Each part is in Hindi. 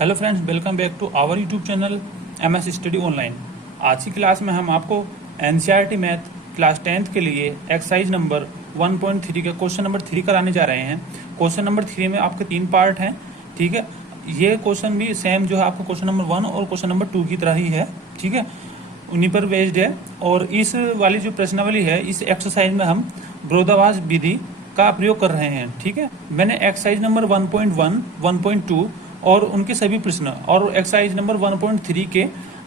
Hello friends, welcome back to our YouTube channel MS study online. आज की क्लास में हम आपको NCERT मैथ क्लास 10th के लिए एक्सरसाइज नंबर 1.3 का क्वेश्चन नंबर 3 कराने जा रहे हैं। क्वेश्चन नंबर 3 में आपके 3 पार्ट हैं, ठीक है। ये क्वेश्चन भी सेम जो है आपको क्वेश्चन नंबर 1 और क्वेश्चन नंबर 2 की तरह ही है, ठीक है, उन्हीं पर बेस्ड है। और इस वाली जो प्रश्नावली है, इस एक्सरसाइज में हम विरोधाभास विधि का प्रयोग कर रहे हैं, ठीक है। मैंने एक्सरसाइज नंबर 1.1, 1.2 और उनके सभी प्रश्न और एक्सरसाइज नंबर 1.3 के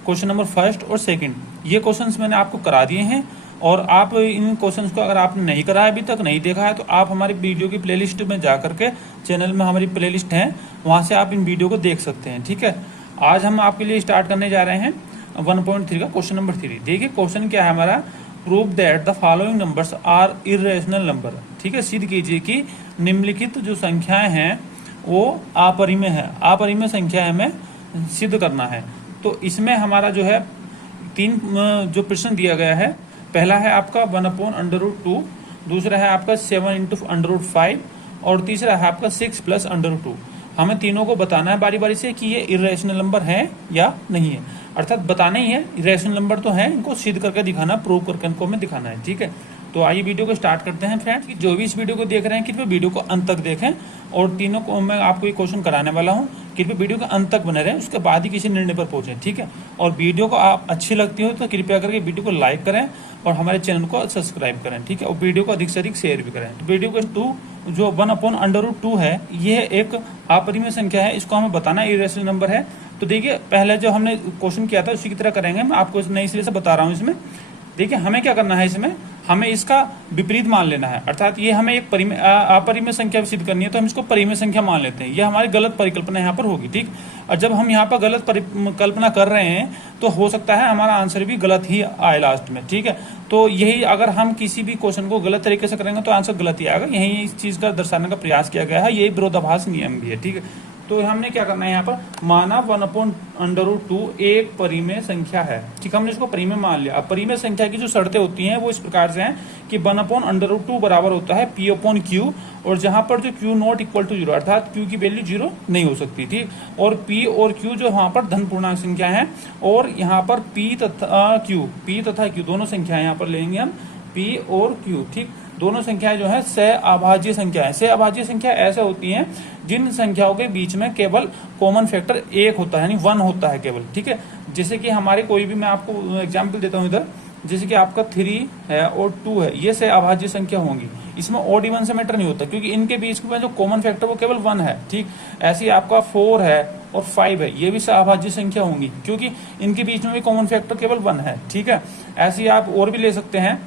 क्वेश्चन नंबर फर्स्ट और सेकंड ये क्वेश्चंस मैंने आपको करा दिए हैं। और आप इन क्वेश्चंस को अगर आपने नहीं करा है, अभी तक नहीं देखा है, तो आप हमारी वीडियो की प्लेलिस्ट में जा करके, चैनल में हमारी प्लेलिस्ट है, वहां से आप इन वीडियो को देख सकते हैं, ठीक है। आज हम आपके लिए स्टार्ट करने जा रहे हैं 1.3 का क्वेश्चन नंबर 3। देखिए क्वेश्चन क्या है हमारा, prove that the following numbers are irrational number, ठीक है। सिद्ध कीजिए कि निम्नलिखित जो संख्याएं हैं वो अपरिमेय है। अपरिमेय संख्या हमें सिद्ध करना है। तो इसमें हमारा जो है 3 जो प्रश्न दिया गया है, पहला है आपका 1/√2, दूसरा है आपका 7 × √5 और तीसरा है आपका 6 + √2। हमें तीनों को बताना है बारी बारी से कि ये इर्रेशनल नंबर है या नहीं है, अर्थात बताना ही है। इर्रेशनल नंबर तो है, इनको सिद्ध करके दिखाना, प्रूव करके इनको हमें दिखाना है, ठीक है। तो आइए वीडियो को स्टार्ट करते हैं फ्रेंड्स। जो भी इस वीडियो को देख रहे हैं कृपया वीडियो को अंत तक देखें, और तीनों को मैं आपको ये क्वेश्चन कराने वाला हूँ, कृपया वीडियो के अंत तक बने रहें, उसके बाद ही किसी निर्णय पर पहुंचे, ठीक है। और वीडियो को आप अच्छी लगती हो तो कृपया करके वीडियो को लाइक करें और हमारे चैनल को सब्सक्राइब करें, ठीक है। और वीडियो को अधिक से अधिक शेयर भी करें। तो वीडियो को 2 जो 1/√2 है, ये एक अपरिमेय संख्या है, इसको हमें बताना है इर्रेशनल नंबर है। तो देखिए पहले जो हमने क्वेश्चन किया था उसी की तरह करेंगे, मैं आपको नई सिरे से बता रहा हूँ। इसमें देखिए हमें क्या करना है, इसमें हमें इसका विपरीत मान लेना है, अर्थात ये हमें एक अपरिमेय संख्या सिद्ध करनी है, तो हम इसको परिमेय संख्या मान लेते हैं। ये हमारी गलत परिकल्पना यहाँ पर होगी, ठीक। और जब हम यहाँ पर गलत परिकल्पना कर रहे हैं तो हो सकता है हमारा आंसर भी गलत ही आए लास्ट में, ठीक है। तो यही अगर हम किसी भी क्वेश्चन को गलत तरीके से करेंगे तो आंसर गलत ही आएगा। यही इस चीज का दर्शाने का प्रयास किया गया है, यही विरोधाभास नियम भी है, ठीक है। तो हमने क्या करना है, यहाँ पर माना 1/√2 एक परिमेय संख्या है, ठीक। हमने इसको परिमेय मान लिया। अब परिमेय संख्या की जो शर्तें होती हैं वो इस प्रकार से हैं कि 1/√2 बराबर होता है P/Q, और जहां पर जो Q नॉट इक्वल टू 0, अर्थात Q की वैल्यू 0 नहीं हो सकती, ठीक। और P और Q जो वहां पर धन पूर्णांक संख्या है, और यहाँ पर P तथा Q दोनों संख्याएं यहाँ पर लेंगे हम, P और Q, ठीक। दोनों संख्याएं जो है सहअभाज्य संख्या है। सहअभाज्य संख्या ऐसे होती हैं जिन संख्याओं के बीच में केवल कॉमन फैक्टर 1 होता है, यानी 1 होता है केवल, ठीक है। जैसे कि हमारे कोई भी, मैं आपको एग्जांपल देता हूं इधर, जैसे कि आपका 3 है और 2 है, ये सहअभाज्य संख्या होंगी। इसमें ऑड इवन से मैटर नहीं होता, क्योंकि इनके बीच में जो कॉमन फैक्टर वो केवल 1 है, ठीक। ऐसे ही आपका 4 है और 5 है, ये भी सहअभाज्य संख्या होंगी, क्योंकि इनके बीच में भी कॉमन फैक्टर केवल 1 है, ठीक है। ऐसे ही आप और भी ले सकते हैं।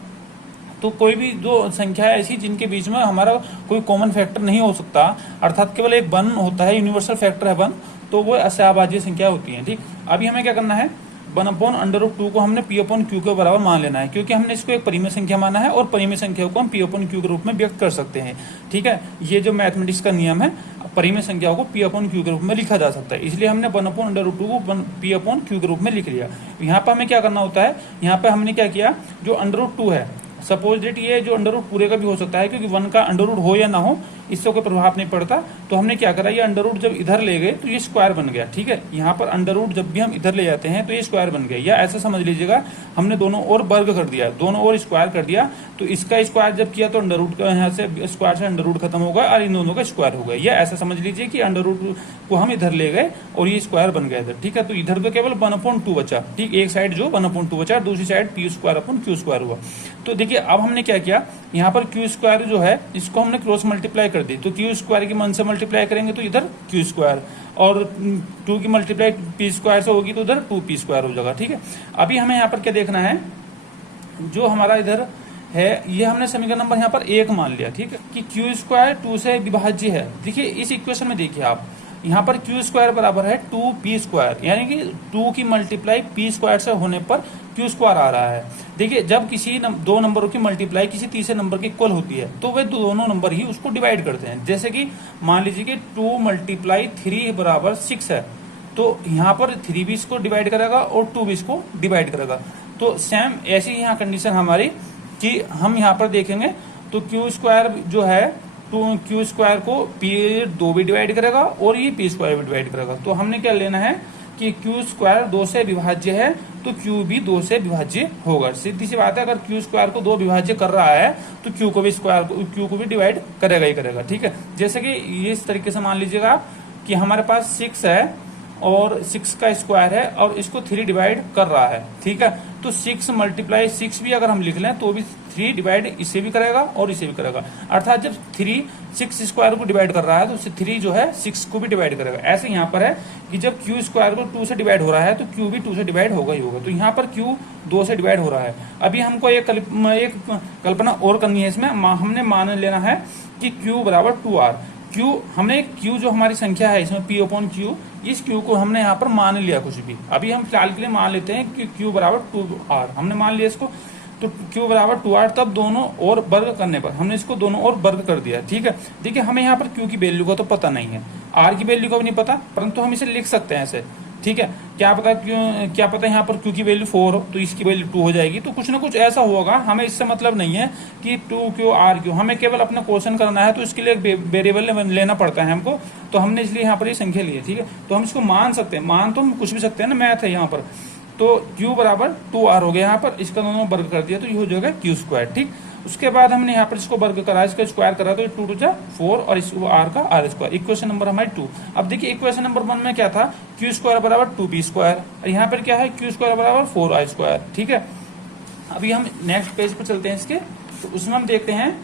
तो कोई भी जो संख्या है ऐसी जिनके बीच में हमारा कोई कॉमन फैक्टर नहीं हो सकता, अर्थात केवल एक 1 होता है, यूनिवर्सल फैक्टर है 1, तो वो असहभाज्य संख्या होती है, ठीक। अभी हमें क्या करना है, 1/√2 को हमने P/Q के बराबर मान लेना है, क्योंकि हमने इसको एक परिमेय संख्या माना है, और परिमेय संख्या को हम P/Q के रूप में व्यक्त कर सकते हैं, ठीक है। ये जो मैथमेटिक्स का नियम है, परिमेय संख्याओं को P/Q के रूप में लिखा जा सकता है, इसलिए हमने 1/√2 को P/Q के रूप में लिख लिया। यहाँ पर हमें क्या करना होता है, यहाँ पे हमने क्या किया, जो √2 है, सपोज डेट ये जो अंडर रूट पूरे का भी हो सकता है, क्योंकि 1 का अंडर रूट हो या ना हो इससे कोई प्रभाव नहीं पड़ता। तो हमने क्या करा, ये अंडर रूट जब इधर ले गए तो ये स्क्वायर बन गया, ठीक है। यहाँ पर अंडर रूट जब भी हम इधर ले जाते हैं तो ये स्क्वायर बन गया, या ऐसा समझ लीजिएगा हमने दोनों ओर वर्ग कर दिया, दोनों ओर स्क्वायर कर दिया। तो इसका स्क्वायर जब किया तो अंडर रूट का यहाँ से स्क्वायर से अंडर रूट खत्म होगा और इन दोनों का स्क्वायर हो गया, या ऐसा समझ लीजिए कि अंडर रूट को हम इधर ले गए और ये स्क्वायर बन गया इधर, ठीक है। तो इधर तो केवल 1/2 बचा, ठीक। एक साइड जो 1/2 बचा, दूसरी साइड P² हुआ। तो देखिए अब हमने क्या किया, यहाँ पर Q² जो है इसको हमने क्रॉस मल्टीप्लाई कर दी, तो Q² की मन से मल्टीप्लाई करेंगे तो इधर Q², और 2 की मल्टीप्लाई P² से होगी तो उधर 2P² हो जाएगा, ठीक है। अभी हमें यहाँ पर क्या देखना है, जो हमारा इधर है ये हमने समीकरण नंबर यहाँ पर 1 मान लिया, ठीक है, कि Q² 2 से विभाज्य है। देखिए इस इक्वेशन में देखिए आप, यहाँ पर Q² बराबर है 2P², यानी कि 2 की मल्टीप्लाई P² से होने पर Q² आ रहा है। देखिए जब किसी दो नंबरों की मल्टीप्लाई किसी तीसरे नंबर की इक्वल होती है तो वे दोनों नंबर ही उसको डिवाइड करते हैं। जैसे कि मान लीजिए कि 2 × 3 बराबर 6 है, तो यहाँ पर 3 भी इसको डिवाइड करेगा और 2 भी इसको डिवाइड करेगा। तो सेम ऐसी यहाँ कंडीशन हमारी कि हम यहाँ पर देखेंगे तो Q² जो है क्यू स्क्वायर को पी 2 भी डिवाइड करेगा और ये पी स्क्वायर भी डिवाइड करेगा। तो हमने क्या लेना है कि क्यू स्क्वायर 2 से विभाज्य है तो क्यू भी 2 से विभाज्य होगा। सीधी सी बात है, अगर क्यू स्क्वायर को 2 विभाज्य कर रहा है तो क्यू को भी डिवाइड करेगा ही करेगा। ठीक है, जैसे कि ये इस तरीके से मान लीजिएगा कि हमारे पास 6 है और 6 का स्क्वायर है और इसको 3 डिवाइड कर रहा है। ठीक है, तो 6 × 6 भी अगर हम लिख लें तो भी 3 डिवाइड इसे भी करेगा और इसे भी करेगा। अर्थात जब 3 6 स्क्वायर को डिवाइड कर रहा है तो 3 जो है 6 को भी डिवाइड करेगा। ऐसे यहाँ पर है कि जब क्यू स्क्वायर को 2 से डिवाइड हो रहा है तो क्यू भी 2 से डिवाइड होगा ही होगा। तो यहाँ पर क्यू 2 से डिवाइड हो रहा है। अभी हमको एक कल्पना और करनी है इसमें। हमने मान लेना है कि क्यू बराबर 2r। हमने क्यू जो हमारी संख्या है इसमें p अपॉन क्यू, इस क्यू को हमने यहाँ पर मान लिया कुछ भी। अभी हम फिलहाल के लिए मान लेते हैं कि क्यू बराबर 2r। हमने मान लिया इसको, तो क्यू बराबर 2r। तब दोनों और वर्ग करने पर हमने इसको दोनों और वर्ग कर दिया। ठीक है, देखिए हमें यहाँ पर क्यू की वैल्यू का तो पता नहीं है, r की वैल्यू का भी नहीं पता, परंतु हम इसे लिख सकते हैं ऐसे। ठीक है, क्या पता यहाँ पर क्यू की वैल्यू 4 हो तो इसकी वैल्यू 2 हो जाएगी। तो कुछ ना कुछ ऐसा होगा, हमें इससे मतलब नहीं है कि 2q r q, हमें केवल अपना क्वेश्चन करना है तो इसके लिए एक वेरिएबल लेना पड़ता है हमको। तो हमने इसलिए यहाँ पर ये संख्या ली है। ठीक है, तो हम इसको मान सकते हैं, मान तो हम कुछ भी सकते हैं ना, मैथ है यहाँ पर। तो q बराबर 2r हो गया यहाँ पर, इसका दोनों वर्ग कर दिया तो ये हो जाएगा क्यू स्क्वायर। ठीक, उसके बाद हमने यहाँ पर इसको वर्ग करा, इसका स्क्वायर करा तो 2 × 4 और इसको r का r स्क्वायर। इक्वेशन नंबर हमारी 2। अब देखिए इक्वेशन नंबर 1 में क्या था, क्यू स्क्वायर बराबर 2p स्क्वायर, और यहाँ पर क्या है क्यू स्क्वायर बराबर 4i स्क्वायर। ठीक है, अभी हम नेक्स्ट पेज पर चलते हैं इसके, तो उसमें हम देखते हैं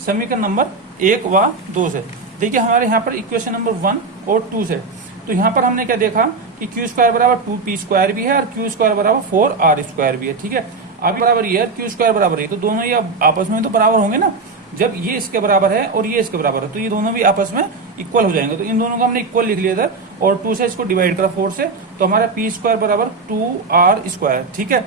समीकरण नंबर 1 व 2 से। देखिए हमारे यहाँ पर इक्वेशन नंबर 1 और 2 से, तो यहाँ पर हमने क्या देखा कि क्यू स्क्वायर बराबर 2p स्क्वायर भी है और क्यू स्क्वायर बराबर 4r स्क्वायर भी है। ठीक है, अभी बराबर ये क्यू स्क्वायर बराबर है, तो दोनों ही आपस में तो बराबर होंगे ना। जब ये इसके बराबर है और ये इसके बराबर है तो ये दोनों भी आपस में इक्वल हो जाएंगे। तो इन दोनों को हमने इक्वल लिख लिया था और 2 से इसको डिवाइड करा 4 से, तो हमारा पी स्क्वायर बराबर 2r स्क्वायर। ठीक है,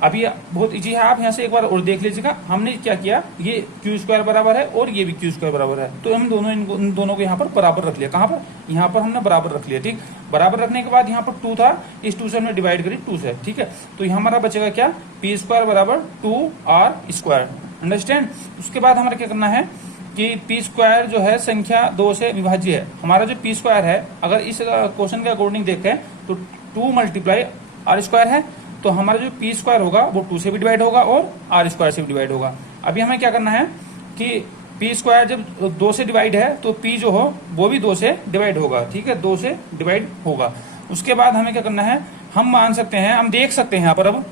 अभी बहुत इजी है, आप यहाँ से एक बार और देख लीजिएगा। हमने क्या किया, ये क्यू स्क्वायर बराबर है और ये भी क्यू स्क्वायर बराबर है, तो हम इन दोनों को यहाँ पर बराबर रख लिया। कहाँ पर, यहाँ पर हमने बराबर रख लिया। ठीक, बराबर रखने के बाद यहाँ पर 2 था, इस 2 से हमने डिवाइड करी 2 से। ठीक है, तो यहाँ हमारा बचेगा क्या, पी स्क्वायर बराबर 2r स्क्वायर। अंडरस्टैंड। उसके बाद हमारा क्या करना है कि पी स्क्वायर जो है संख्या 2 से विभाज्य है। हमारा जो पी स्क्वायर है, अगर इस क्वेश्चन के अकॉर्डिंग देखें तो 2 × r स्क्वायर है, तो हमारा जो पी स्क्वायर होगा वो 2 से भी डिवाइड होगा और r स्क्वायर से भी डिवाइड होगा। अभी हमें क्या करना है कि पी स्क्वायर जब 2 से डिवाइड है तो पी जो हो वो भी 2 से डिवाइड होगा। ठीक है, 2 से डिवाइड होगा। उसके बाद हमें क्या करना है, हम मान सकते हैं, हम देख सकते हैं यहाँ पर। अब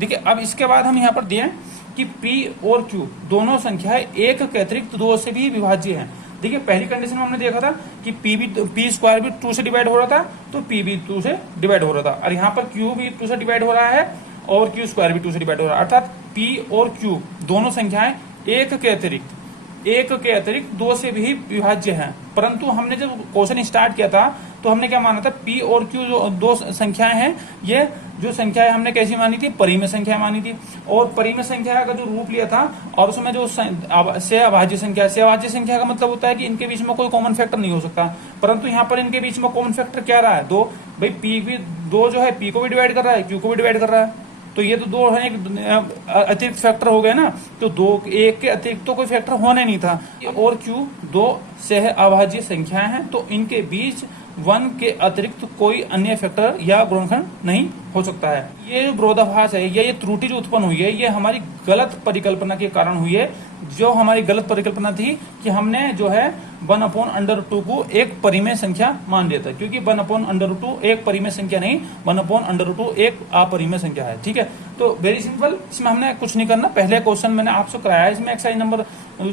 देखिए, अब इसके बाद हम यहाँ पर दिए कि p और q दोनों संख्याएं एक के अतिरिक्त 2 से भी विभाज्य हैं। देखिए पहली कंडीशन में हमने देखा था कि पी स्क्वायर भी 2 से डिवाइड हो रहा था तो p भी 2 से डिवाइड हो रहा था, और यहाँ पर q भी 2 से डिवाइड हो रहा है और q स्क्वायर भी 2 से डिवाइड हो रहा है। अर्थात p और q दोनों संख्याएं एक के अतिरिक्त 2 से भी विभाज्य हैं। परंतु हमने जब क्वेश्चन स्टार्ट किया था तो हमने क्या माना था, p और q जो 2 संख्याएं हैं, ये जो संख्याएं हमने कैसी मानी थी, परिमेय संख्या मानी थी। और परिमेय संख्या का जो रूप लिया था और उसमें जो अभाज्य संख्या का मतलब होता है कि इनके बीच में कोई कॉमन फैक्टर नहीं हो सकता। परंतु यहाँ पर इनके बीच में कॉमन फैक्टर क्या रहा है, 2। भाई p जो है p को भी डिवाइड कर रहा है, q को भी डिवाइड कर रहा है, तो ये तो 2 है, एक अतिरिक्त फैक्टर हो गए ना। तो 2 एक के अतिरिक्त तो कोई फैक्टर होने नहीं था। और q 2 से अभाज्य संख्याएं हैं, तो इनके बीच 1 के अतिरिक्त कोई अन्य फैक्टर या गुणनखंड नहीं हो सकता है। ये जो विरोधाभास है या ये त्रुटि जो उत्पन्न हुई है, ये हमारी गलत परिकल्पना के कारण हुई है। जो हमारी गलत परिकल्पना थी कि हमने जो है 1/√2 को एक परिमेय संख्या मान लिया था, क्योंकि 1/√2 एक परिमेय संख्या नहीं, 1/√2 एक अपरिमेय संख्या है। ठीक है, तो वेरी सिंपल, इसमें हमने कुछ नहीं करना। पहले क्वेश्चन मैंने आपसे कराया, इसमें एक्सरसाइज नंबर,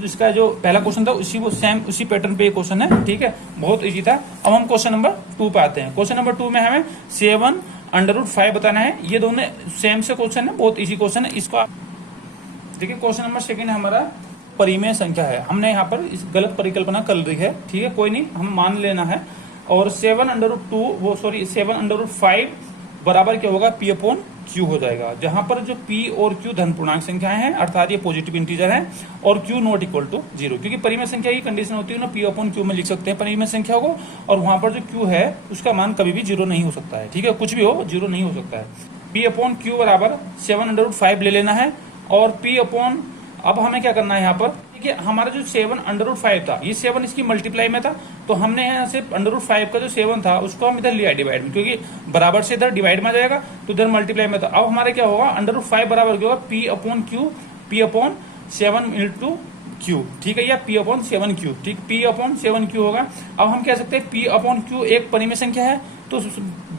इसका जो पहला क्वेश्चन था उसी पैटर्न पे क्वेश्चन है। ठीक है, बहुत इजी था। अब हम क्वेश्चन नंबर 2 पे आते हैं। क्वेश्चन नंबर 2 में हमें 7√5 बताना है। ये दोनों सेम से क्वेश्चन है, बहुत इजी क्वेश्चन है। इसको देखिए, क्वेश्चन नंबर 2 हमारा परिमेय संख्या है। हमने यहाँ पर इस गलत परिकल्पना कर ली है। ठीक है, कोई नहीं, हम मान लेना है। और 7√5 बराबर क्या होगा, p अपॉन q हो जाएगा, जहां पर जो p और q धन पूर्णांक संख्याएं हैं, अर्थात ये पॉजिटिव इंटीजर हैं, और q नॉट इक्वल टू 0, क्योंकि परिमेय संख्या की कंडीशन होती है ना, p अपॉन q में लिख सकते हैं परिमेय संख्या को, और वहां पर जो q है उसका मान कभी भी 0 नहीं हो सकता है। ठीक है, कुछ भी हो 0 नहीं हो सकता है। p अपॉन q बराबर 7√5 ले लेना है, और p अपॉन, अब हमें क्या करना है, यहाँ पर कि हमारा जो 7√5 था, ये 7 इसकी मल्टीप्लाई में था, तो हमने यहाँ से √5 का जो 7 था उसको हम इधर लिया डिवाइड में, क्योंकि बराबर से इधर डिवाइड में आ जाएगा तो इधर मल्टीप्लाई में था। अब हमारे क्या होगा, √5 बराबर क्या होगा, P/7 इंटू Q, ठीक है, या P/7Q, ठीक, P/7Q होगा। अब हम कह सकते हैं P/Q एक परिमेय संख्या है, तो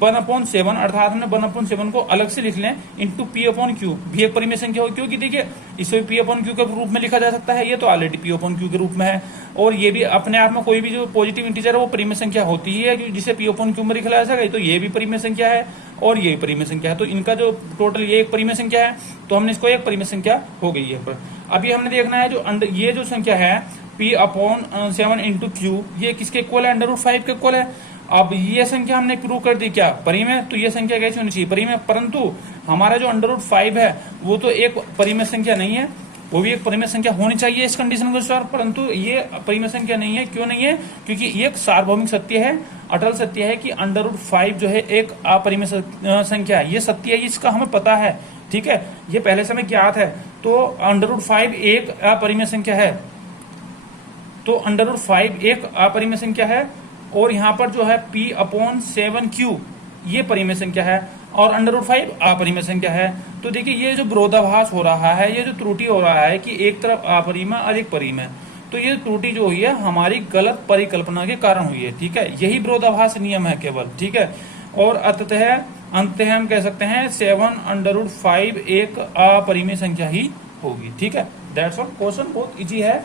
1/7 अर्थात हमने 1/7 को अलग से लिख लें इंटू P/Q भी एक परिमेय संख्या होगी, क्योंकि देखिए इसे P/Q के रूप में लिखा जा सकता है, ये तो ऑलरेडी P/Q के रूप में है, और ये भी अपने आप में कोई भी जो पॉजिटिव इंटीजर है वो परिमेय संख्या होती ही है, क्योंकि जिसे P/Q में लिखा जा सके, तो ये भी परिमेय संख्या है और ये भी परिमेय संख्या है, तो इनका जो टोटल ये एक परिमेय संख्या है, तो हमने इसको एक परिमेय संख्या हो गई है। अभी हमने देखना है जो ये जो संख्या है P/7 इंटू Q, ये किसके इक्वल है, √5 के इक्वल है। अब ये संख्या हमने प्रूव कर दी क्या, परिमेय, तो ये संख्या कैसी होनी चाहिए, परिमेय, परंतु हमारा जो √5 है वो तो एक परिमेय संख्या नहीं है, वो भी एक परिमेय संख्या होनी चाहिए इस कंडीशन के अनुसार, परंतु ये परिमेय संख्या नहीं है। क्यों नहीं है, क्योंकि ये एक सार्वभौमिक सत्य है, अटल सत्य है कि √5 जो है एक अपरिमेय संख्या है, ये सत्य है, इसका हमें पता है, ठीक है, ये पहले से हमें ज्ञात है। तो √5 एक अपरिमेय संख्या है, तो √5 एक अपरिमेय संख्या है, और यहाँ पर जो है P/7Q ये परिमेय संख्या है, और √5 अपरिमेय संख्या है। तो देखिए ये जो विरोधाभास हो रहा है, ये जो त्रुटि हो रहा है कि एक तरफ अपरिमेय और एक परिमेय, तो ये त्रुटि जो हुई है हमारी गलत परिकल्पना के कारण हुई है, ठीक है, यही विरोधाभास नियम है केवल, ठीक है। और अंततः हम कह सकते हैं 7√5 एक अपरिमेय संख्या ही होगी, ठीक है। दैट्स ऑल, क्वेश्चन बहुत इजी है।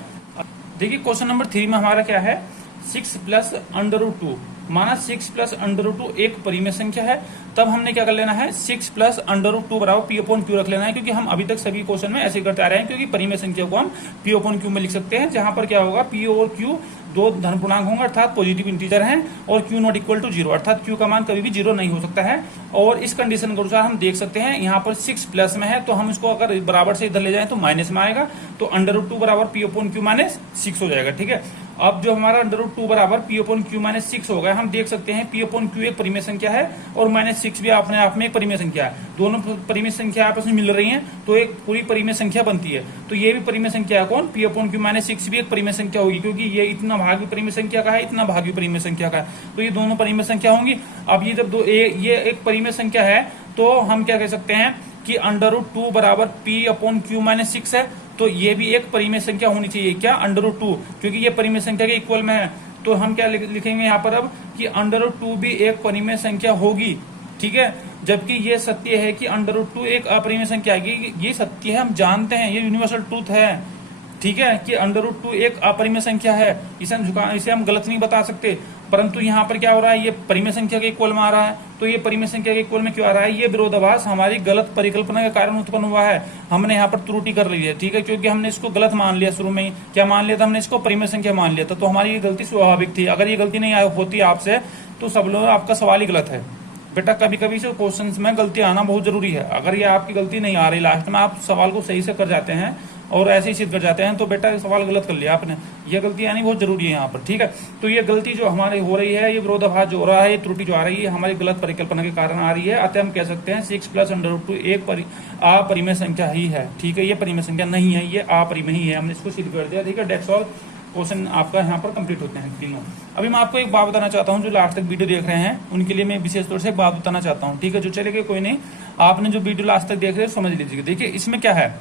देखिए क्वेश्चन नंबर 3 में हमारा क्या है, 6 + √2, माना 6 + √2 एक परिमेय संख्या है, तब हमने क्या कर लेना है, 6 + √2 बराबर P/Q रख लेना है, क्योंकि हम अभी तक सभी क्वेश्चन में ऐसे करते आ रहे हैं, क्योंकि परिमेय संख्या को हम P/Q में लिख सकते हैं, जहां पर क्या होगा, P और Q दो धन पूर्णांक होंगे, अर्थात पॉजिटिव इंटीजर हैं, और Q ≠ = 0, अर्थात Q का मान कभी भी 0 नहीं हो सकता है। और इस कंडीशन के अनुसार हम देख सकते हैं यहाँ पर 6 प्लस में है, तो हम इसको अगर बराबर से इधर ले जाएं तो माइनस में आएगा, तो √2 बराबर P/Q - 6 हो जाएगा, ठीक है। अब जो हमारा √2 बराबर P/Q - 6 हो गया, हम देख सकते हैं P/Q एक परिमेय संख्या है और -6 भी अपने आप में एक परिमेय संख्या है, दोनों परिमेय संख्या आपस में मिल रही हैं, तो एक पूरी परिमेय संख्या बनती है। तो ये भी परिमेय संख्या है कौन, P/Q - 6 भी एक परिमेय संख्या होगी, क्योंकि ये इतना भाग भी परिमेय संख्या का है, इतना भाग भी परिमेय संख्या का है, तो ये दोनों परिमेय संख्या होंगी। अब ये जब ये एक परिमेय संख्या है, तो हम क्या कह सकते हैं कि √2 बराबर P/Q - 6 है, तो ये भी एक परिमेय संख्या होनी चाहिए, क्या, √2, क्योंकि ये परिमेय संख्या के इक्वल में है। तो हम क्या लिखेंगे यहाँ पर अब कि √2 भी एक परिमेय संख्या होगी, ठीक है, जबकि ये सत्य है कि √2 एक अपरिमेय संख्या है, ये सत्य है, हम जानते हैं, ये यूनिवर्सल ट्रूथ है, ठीक है, कि √2 एक अपरिमेय संख्या है, इसे हम गलत नहीं बता सकते। परंतु यहाँ पर क्या हो रहा है, ये परिमेय संख्या के इक्वल में आ रहा है, तो ये परिमेय संख्या के इक्वल में क्यों आ रहा है, ये विरोधाभास हमारी गलत परिकल्पना के कारण उत्पन्न हुआ है, हमने यहाँ पर त्रुटि कर ली है, ठीक है, क्योंकि हमने इसको गलत मान लिया शुरू में ही, क्या मान लिया था, हमने इसको परिमेय संख्या मान लिया था, तो हमारी ये गलती स्वाभाविक थी। अगर ये गलती नहीं होती आपसे, तो सब लोग आपका सवाल ही गलत है। बेटा कभी कभी से क्वेश्चन में गलती आना बहुत जरूरी है, अगर ये आपकी गलती नहीं आ रही, लास्ट में आप सवाल को सही से कर जाते हैं और ऐसे ही सिद्ध कर जाते हैं, तो बेटा सवाल गलत कर लिया आपने, ये गलती आनी बहुत जरूरी है यहाँ पर, ठीक है। तो ये गलती जो हमारी हो रही है, ये विरोधाभास जो हो रहा है, ये त्रुटि जो आ रही है, हमारी गलत परिकल्पना के कारण आ रही है, अतः हम कह सकते हैं 6 + √2 एक अपरिमेय संख्या ही है, ठीक है, ये परिमेय संख्या नहीं है, ये अपरिमेय ही है, हमने इसको सिद्ध कर दिया, ठीक है। डेट्स ऑल, क्वेश्चन आपका यहाँ पर कंप्लीट होते हैं तीनों। अभी मैं आपको एक बात बताना चाहता हूँ, जो लास्ट तक वीडियो देख रहे हैं उनके लिए मैं विशेष तौर से बात बताना चाहता हूँ, ठीक है, जो चलेगा कोई नहीं, आपने जो वीडियो लास्ट तक देख रहे हैं समझ लीजिएगा। देखिए इसमें क्या है,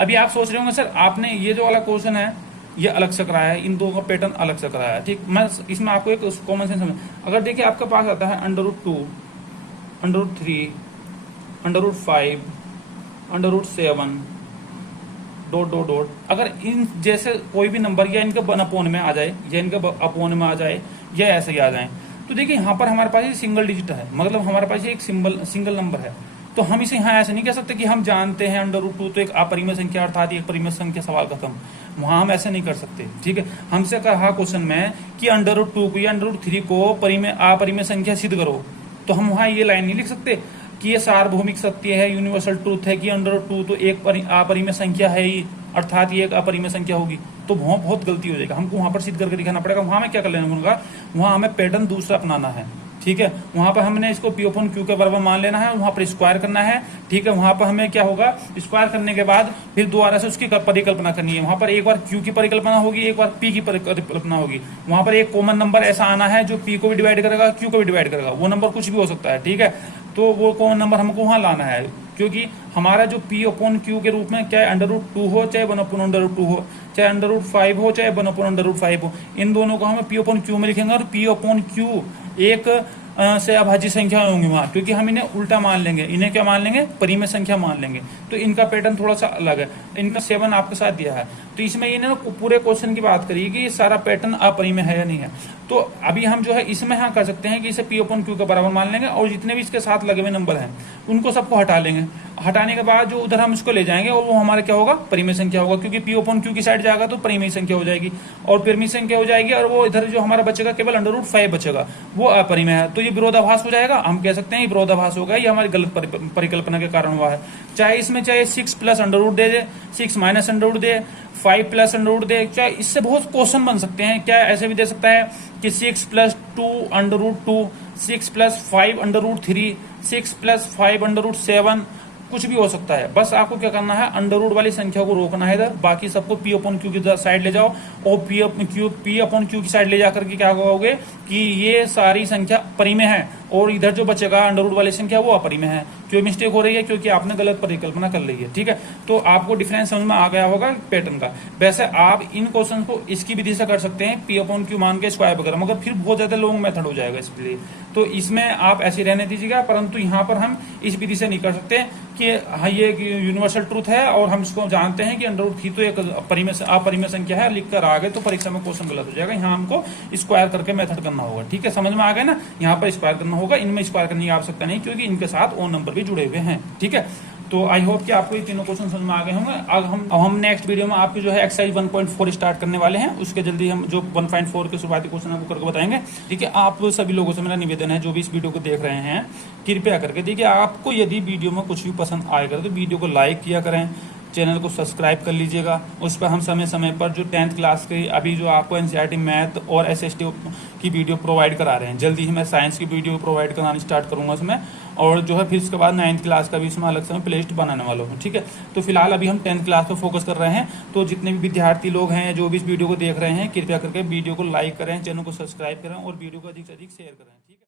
अभी आप सोच रहे होंगे सर आपने ये जो वाला क्वेश्चन है ये अलग से कराया है, इन दोनों का पैटर्न अलग से कराया है, ठीक, मैं इसमें आपको एक कॉमन सेंस समझ, अगर देखिए आपके पास आता है √2, √3, √5, √7 ... अगर इन जैसे कोई भी नंबर या इनके अपोन में आ जाए, या इनके अपोन में आ जाए, या ऐसे ही आ जाए, तो देखिए यहाँ पर हमारे पास ये सिंगल डिजिट है, मतलब हमारे पास एक सिंगल नंबर है, तो हम इसे यहाँ ऐसे नहीं कह सकते कि हम जानते हैं √2 तो एक अपरिमेय संख्या अर्थात एक परिमेय संख्या, सवाल खत्म, वहां हम ऐसे नहीं कर सकते, ठीक है। हमसे कहा क्वेश्चन में कि √2 को या √3 को अपरिमेय संख्या सिद्ध करो, तो हम वहां ये लाइन नहीं लिख सकते कि ये सार्वभौमिक सत्य है, यूनिवर्सल ट्रूथ है कि √2 तो एक अपरिमेय संख्या है ही, अर्थात ये एक अपरिमेय संख्या होगी, तो वहां बहुत गलती हो जाएगा, हमको वहां पर सिद्ध करके दिखाना पड़ेगा। वहां में क्या कर लेना होगा, वहां हमें पैटर्न दूसरा अपनाना है, ठीक ठीक है। वहां पर हमने इसको पी अपॉन क्यू के बराबर मान लेना है, वहां पर स्क्वायर करना है, ठीक है। वहां पर हमें क्या होगा, स्क्वायर करने के बाद फिर दोबारा से उसकी परिकल्पना करनी है। वहां पर एक बार क्यू की परिकल्पना होगी, एक बार पी की परिकल्पना होगी। वहां पर एक कॉमन नंबर ऐसा आना है जो पी को भी डिवाइड करेगा, क्यू को भी डिवाइड करेगा। वो नंबर कुछ भी हो सकता है, ठीक है। तो वो कॉमन नंबर हमको वहां लाना है, क्योंकि हमारा जो पी अपॉन क्यू के रूप में चाहे अंडर रूट 2 हो, चाहे 1 अपॉन अंडर रूट 2 हो, चाहे अंडर रूट 5 हो, चाहे 1 अपॉन अंडर रूट 5 हो, इन दोनों को हम पी अपॉन क्यू में लिखेंगे। और पी अपॉन क्यू एक से अभाज्य संख्या होंगी वहां, क्योंकि हम इन्हें उल्टा मान लेंगे। इन्हें क्या मान लेंगे, परिमेय संख्या मान लेंगे। तो इनका पैटर्न थोड़ा सा अलग है। इनका 7 आपके साथ दिया है, तो इसमें इन्हें पूरे क्वेश्चन की बात करिए कि ये सारा पैटर्न अपरिमेय है या नहीं है। तो अभी हम जो है इसमें हाँ कर सकते हैं कि इसे पी अपॉन क्यू के बराबर मान लेंगे, और जितने भी इसके साथ लगे हुए नंबर हैं उनको सबको हटा लेंगे। हटाने के बाद जो उधर हम इसको ले जाएंगे और वो हमारा क्या होगा, परिमेय संख्या होगा, क्योंकि पी अपॉन क्यू की साइड जाएगा तो परिमेय संख्या हो जाएगी, और परिमेय संख्या हो जाएगी। और वो इधर जो हमारा बचेगा केवल अंडर रूट 5 बचेगा, वो अपरिमेय है। तो ये विरोधाभास हो जाएगा, हम कह सकते हैं ये विरोधाभास होगा, ये हमारी गलत परिकल्पना के कारण हुआ है। चाहे इसमें चाहे 6 प्लस अंडर रूट दे, 6 माइनस अंडर रूट दे, 5 प्लस अंडर रूट दे, चाहे इससे बहुत क्वेश्चन बन सकते हैं। क्या ऐसे भी दे सकता है कि 6 plus 2 under root 2, 6 plus 5 under root 3, 6 plus 5 under root 7, कुछ भी हो सकता है। बस आपको क्या करना है, अंडर रूट वाली संख्या को रोकना है इधर, बाकी सबको पी अपॉन क्यू की साइड ले जाओ, और पी अपॉन क्यू की साइड ले जाकर के क्या कहोगे कि ये सारी संख्या परिमेय है, और इधर जो बचेगा अंडर रूट वाली संख्या वो अपरिमेय है। क्यों मिस्टेक हो रही है, क्योंकि आपने गलत परिकल्पना कर ली है, ठीक है। तो आपको डिफरेंस समझ में आ गया होगा पैटर्न का। वैसे आप इन क्वेश्चन को इसकी विधि से कर सकते हैं, पी अपॉन क्यू मान के स्क्वायर वगैरह, मगर फिर बहुत ज्यादा लॉन्ग मेथड हो जाएगा इसके लिए, तो इसमें आप ऐसे रहने दीजिएगा। परंतु यहाँ पर हम इस विधि से नहीं कर सकते कि हाँ ये यूनिवर्सल ट्रूथ है और हम इसको जानते हैं कि अंडर रूट 3 तो एक अपरिमेय संख्या है, लिख कर आ गए तो परीक्षा में क्वेश्चन गलत हो जाएगा। यहाँ हमको स्क्वायर करके मेथड करना होगा, ठीक है। समझ में आ गया ना, यहाँ पर स्क्वायर करना होगा, इनमें स्क्वायर करने की आवश्यकता नहीं, क्योंकि इनके साथ और नंबर भी जुड़े हुए हैं, ठीक है। तो आई होप कि आपको ये तीनों क्वेश्चन समझ में आ गए होंगे। अब हम नेक्स्ट वीडियो में आपकी जो है एक्सरसाइज 1.4 स्टार्ट करने वाले हैं, उसके जल्दी हम जो 1.4 के शुरुआती क्वेश्चन आपको करके बताएंगे, ठीक है। आप सभी लोगों से मेरा निवेदन है, जो भी इस वीडियो को देख रहे हैं, कृपया करके देखिए, आपको यदि वीडियो में कुछ भी पसंद आएगा तो वीडियो को लाइक किया करें, चैनल को सब्सक्राइब कर लीजिएगा। उस पर हम समय समय पर जो 10th क्लास की अभी जो आपको एनसीईआरटी मैथ और एसएसटी की वीडियो प्रोवाइड करा रहे हैं, जल्दी ही मैं साइंस की वीडियो प्रोवाइड करानी स्टार्ट करूंगा उसमें, और जो है फिर उसके बाद 9th क्लास का भी इसमें अलग से मैं प्लेलिस्ट बनाने वाला हूँ, ठीक है। तो फिलहाल अभी हम 10th क्लास पर फोकस कर रहे हैं। तो जितने भी विद्यार्थी लोग हैं जो भी इस वीडियो को देख रहे हैं, कृपया करके वीडियो को लाइक करें, चैनल को सब्सक्राइब करें और वीडियो को अधिक से अधिक शेयर करें, ठीक है।